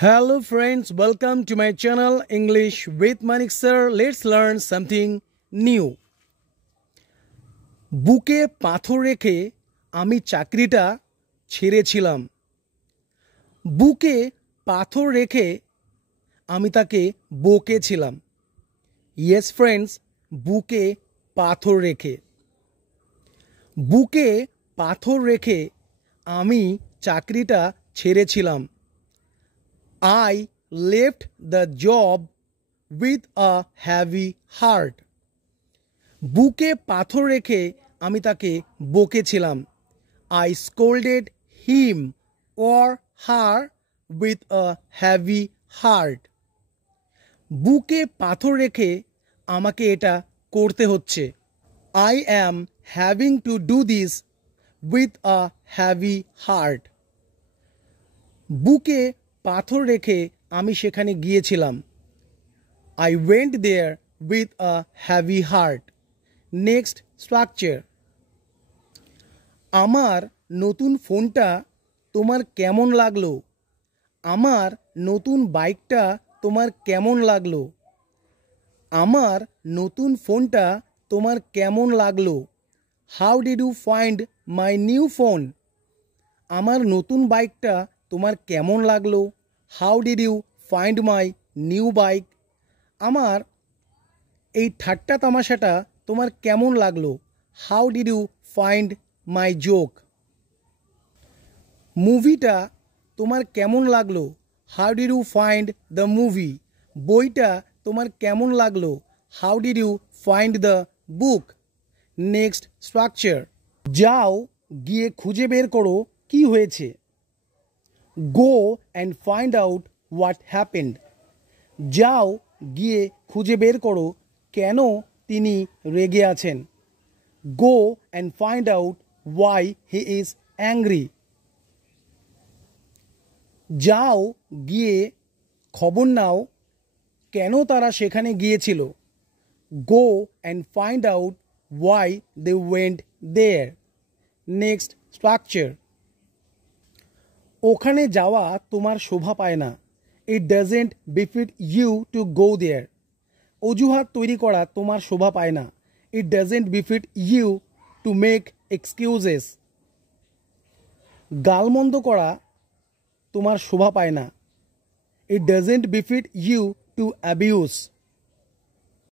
Hello friends, welcome to my channel English with Manik sir. Let's learn something new. বুকে পাথর রেখে আমি চাকরিটা ছেড়েছিলাম। বুকে পাথর রেখে আমি তাকে বকেছিলাম। Yes friends, বুকে পাথর রেখে। বুকে পাথর রেখে আমি চাকরিটা ছেড়েছিলাম। I left the job with a heavy heart. বুকে পাথর রেখে আমি তাকে বকেছিলাম। I scolded him or her with a heavy heart. বুকে পাথর রেখে আমাকে এটা করতে হচ্ছে। I am having to do this with a heavy heart. বুকে পাথর রেখে আমি সেখানে গিয়েছিলাম। I went there with a heavy heart. Next structure. আমার নতুন ফোনটা তোমার কেমন লাগলো? আমার নতুন বাইকটা তোমার কেমন লাগলো? আমার নতুন ফোনটা তোমার কেমন লাগলো? How did you find my new phone? আমার নতুন বাইকটা তোমার কেমন লাগলো? How did you find my new bike? আমার এই ঠাট্টা তামাশাটা তোমার কেমন লাগলো? How did you find my joke? মুভিটা তোমার কেমন লাগলো? How did you find the movie? বইটা তোমার কেমন লাগলো? How did you find the book? Next structure. যাও গিয়ে খুঁজে বের করো কি হয়েছে। Go and find out what happened. যাও গিয়ে খুঁজে বের করো কেন তিনি রেগে আছেন। Go and find out why he is angry. যাও গিয়ে খবর নাও কেন তারা সেখানে গিয়েছিল। Go and find out why they went there. Next structure. ওখানে যাওয়া তোমার শোভা পায় না। It doesn't befit you to go there. অজুহাত তৈরি করা তোমার শোভা পায় না। It doesn't befit you to make excuses. গালমন্দ করা তোমার শোভা পায় না। It doesn't befit you to abuse.